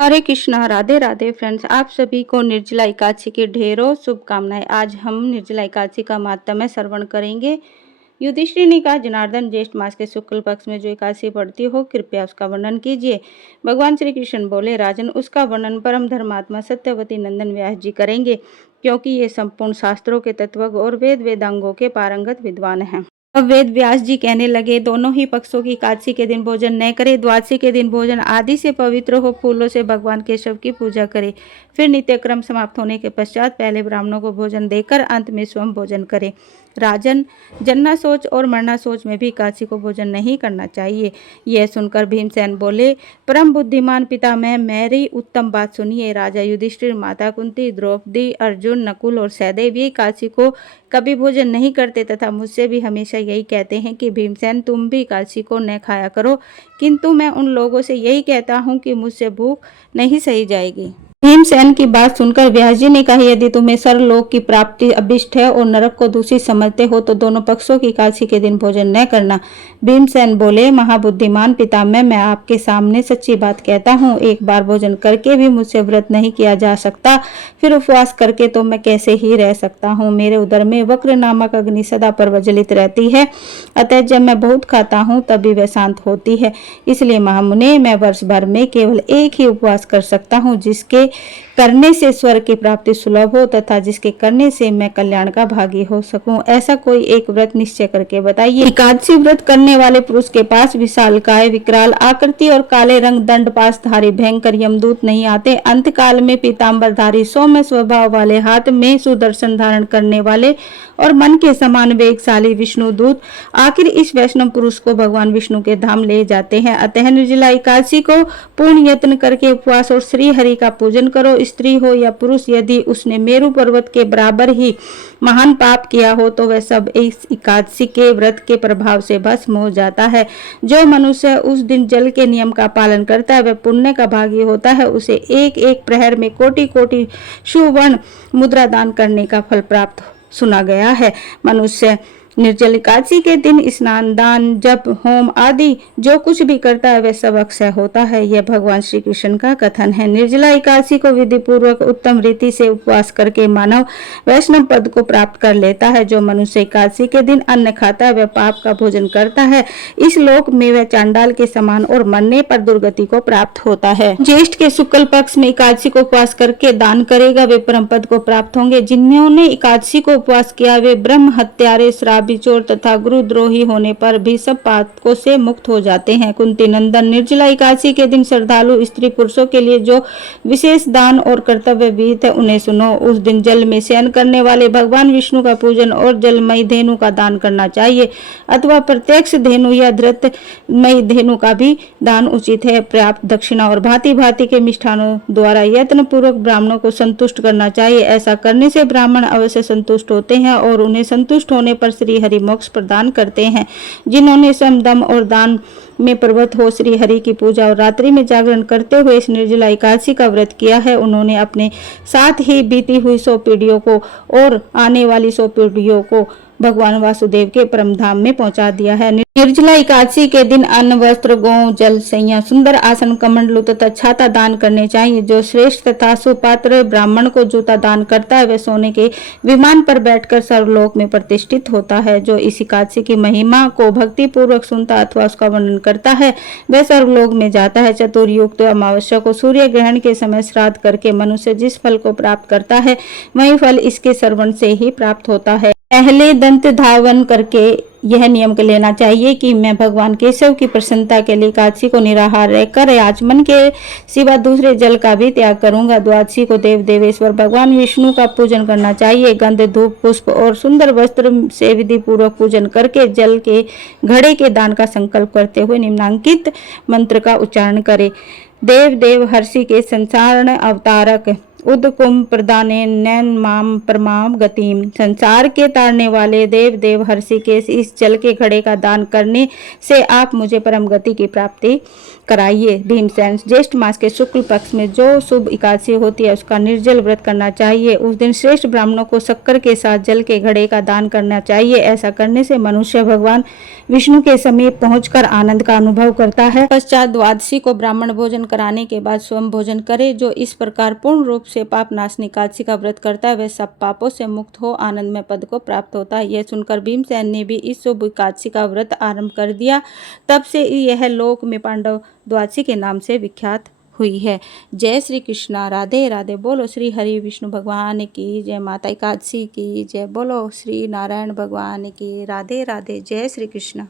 हरे Krishna, Radhe Radhe friends. आप सभी को निर्जला एकादशी की ढेरों शुभकामनाएं। आज हम निर्जला एकादशी का माहात्म्य श्रवण करेंगे। युधिष्ठिर ने कहा, जनार्दन, ज्येष्ठ मास के शुक्ल पक्ष में जो एकादशी पड़ती हो, कृपया उसका वर्णन कीजिए। भगवान श्री कृष्ण बोले, राजन, उसका वर्णन परम धर्मात्मा सत्यवती नंदन व्यास जी करेंगे, क्योंकि ये संपूर्ण शास्त्रों के तत्वज्ञ और वेद वेदांगों के पारंगत विद्वान हैं। अब वेद व्यास जी कहने लगे, दोनों ही पक्षों की एकादशी के दिन भोजन न करे, द्वादशी के दिन भोजन आदि से पवित्र हो, फूलों से भगवान केशव की पूजा करे, फिर नित्य क्रम समाप्त होने के पश्चात पहले ब्राह्मणों को भोजन देकर अंत में स्वयं भोजन करे। राजन, जन्ना सोच और मरना सोच में भी एकादशी को भोजन नहीं करना चाहिए। यह सुनकर भीमसेन बोले, परम बुद्धिमान पिता, मैं मेरी उत्तम बात सुनिए। राजा युधिष्ठिर, माता कुंती, द्रौपदी, अर्जुन, नकुल और सहदेव ये एकादशी को कभी भोजन नहीं करते तथा मुझसे भी हमेशा यही कहते हैं कि भीमसेन, तुम भी एकादशी को न खाया करो, किंतु मैं उन लोगों से यही कहता हूँ कि मुझसे भूख नहीं सही जाएगी। भीमसेन की बात सुनकर व्यास जी ने कहा, यदि तुम्हें सर्वलोक की प्राप्ति अभिष्ट है और नरक को दूषित समझते हो तो दोनों पक्षों की एकादशी के दिन भोजन न करना। भीमसेन बोले, महाबुद्धिमान पितामह, मैं आपके सामने सच्ची बात कहता हूँ, एक बार भोजन करके भी मुझसे व्रत नहीं किया जा सकता, फिर उपवास करके तो मैं कैसे ही रह सकता हूँ। मेरे उदर में वक्र नामक अग्नि सदा प्रज्वलित रहती है, अतः जब मैं बहुत खाता हूँ तभी वह शांत होती है। इसलिए महामुने, मैं वर्ष भर में केवल एक ही उपवास कर सकता हूँ, जिसके करने से स्वर्ग की प्राप्ति सुलभ हो तथा जिसके करने से मैं कल्याण का भागी हो सकूं। ऐसा कोई एक व्रत निश्चय करके बताइए। एकादशी व्रत करने वाले पुरुष के पास विशालकाय, विकराल आकृति और काले रंग दंड पासधारी भयंकर यमदूत नहीं आते। अंतकाल में पीताम्बरधारी, सौम्य स्वभाव वाले, हाथ में सुदर्शन धारण करने वाले और मन के समान वेगशाली विष्णु दूत आखिर इस वैष्णव पुरुष को भगवान विष्णु के धाम ले जाते हैं। अतः निर्जला एकादशी को पूर्ण यत्न करके उपवास और श्री हरि का पूजन करो। स्त्री हो या पुरुष, यदि उसने मेरु पर्वत के बराबर ही महान पाप किया हो तो वह सब इस एकादशी के व्रत के प्रभाव से भस्म हो जाता है। जो मनुष्य उस दिन जल के नियम का पालन करता है वह पुण्य का भागी होता है। उसे एक एक प्रहर में कोटि कोटि सुवर्ण मुद्रा दान करने का फल प्राप्त सुना गया है। मनुष्य निर्जल एकादशी के दिन स्नान, दान, जप, होम आदि जो कुछ भी करता है वह सब अक्षय होता है। यह भगवान श्री कृष्ण का कथन है। निर्जला एकादशी को विधि पूर्वक उत्तम रीति से उपवास करके मानव वैष्णव पद को प्राप्त कर लेता है। जो मनुष्य एकादशी के दिन अन्न खाता है वह पाप का भोजन करता है। इस लोक में वह चांडाल के समान और मरने पर दुर्गति को प्राप्त होता है। ज्येष्ठ के शुक्ल पक्ष में एकादशी को उपवास करके दान करेगा वे परम पद को प्राप्त होंगे। जिन्होंने एकादशी को उपवास किया वे ब्रह्म हत्यारे, श्राप, चोर तथा गुरुद्रोही होने पर भी सब पातकों से मुक्त हो जाते हैं। कुंती नंदन, निर्जला एकादशी के दिन श्रद्धालु स्त्री पुरुषों के लिए जो विशेष दान और कर्तव्य विहित है उन्हें सुनो। उस दिन जल में शयन करने वाले भगवान विष्णु का पूजन और जलमयी धेनु का दान करना चाहिए, अथवा प्रत्यक्ष धेनु या धृतमयी धेनु का भी दान उचित है। पर्याप्त दक्षिणा और भांति भांति के मिष्ठानों द्वारा यत्न पूर्वक ब्राह्मणों को संतुष्ट करना चाहिए। ऐसा करने से ब्राह्मण अवश्य संतुष्ट होते हैं और उन्हें संतुष्ट होने पर श्री हरि मोक्ष प्रदान करते हैं। जिन्होंने सम, दम और दान में प्रवृत्त हो श्री हरि की पूजा और रात्रि में जागरण करते हुए इस निर्जला एकादशी का व्रत किया है, उन्होंने अपने साथ ही बीती हुई 100 पीढ़ियों को और आने वाली 100 पीढ़ियों को भगवान वासुदेव के परम धाम में पहुंचा दिया है। निर्जला एकादशी के दिन अन्न, वस्त्र, गौ, जल, सैया, सुंदर आसन, कमंडलू तथा छाता दान करने चाहिए। जो श्रेष्ठ तथा सुपात्र ब्राह्मण को जूता दान करता है वह सोने के विमान पर बैठकर सर्वलोक में प्रतिष्ठित होता है। जो इस एकादशी की महिमा को भक्ति पूर्वक सुनता अथवा उसका वर्णन करता है वह सर्वलोक में जाता है। चतुर्युक्त अमावस्या को सूर्य ग्रहण के समय श्राद्ध करके मनुष्य जिस फल को प्राप्त करता है वही फल इसके श्रवण से ही प्राप्त होता है। पहले दंत धावन करके यह नियम कर लेना चाहिए कि मैं भगवान केशव की प्रसन्नता के लिए एकादशी को निराहार रहकर आचमन के सिवा दूसरे जल का भी त्याग करूंगा। द्वादशी को देव देवेश्वर भगवान विष्णु का पूजन करना चाहिए। गंध, धूप, पुष्प और सुंदर वस्त्र से विधि पूर्वक पूजन करके जल के घड़े के दान का संकल्प करते हुए निम्नांकित मंत्र का उच्चारण करें। देव देव हर्षि के संसारण अवतारक उदकुम प्रदाने नैन माम परमाम गतिम। संसार के तारने वाले देव देव हर्षि के इस जल के घड़े का दान करने से आप मुझे परम गति की प्राप्ति कराइए। भीमसेन, ज्येष्ठ मास के शुक्ल पक्ष में जो शुभ एकादशी होती है उसका निर्जल व्रत करना चाहिए। उस दिन श्रेष्ठ ब्राह्मणों को शक्कर के साथ जल के घड़े का दान करना चाहिए। ऐसा करने से मनुष्य भगवान विष्णु के समीप पहुंचकर आनंद का अनुभव करता है। पश्चात द्वादशी को ब्राह्मण भोजन कराने के बाद स्वयं भोजन करे। जो इस प्रकार पूर्ण रूप से पाप नाशनी एकादशी का व्रत करता है वह सब पापों से मुक्त हो आनंदमय पद को प्राप्त होता है। यह सुनकर भीमसेन ने भी इस शुभ एकादशी का व्रत आरंभ कर दिया। तब से यह लोक में पांडव द्वादशी के नाम से विख्यात हुई है। जय श्री कृष्णा, राधे राधे। बोलो श्री हरि विष्णु भगवान की जय, माता एकादशी की जय। बोलो श्री नारायण भगवान की, राधे राधे। जय श्री कृष्ण।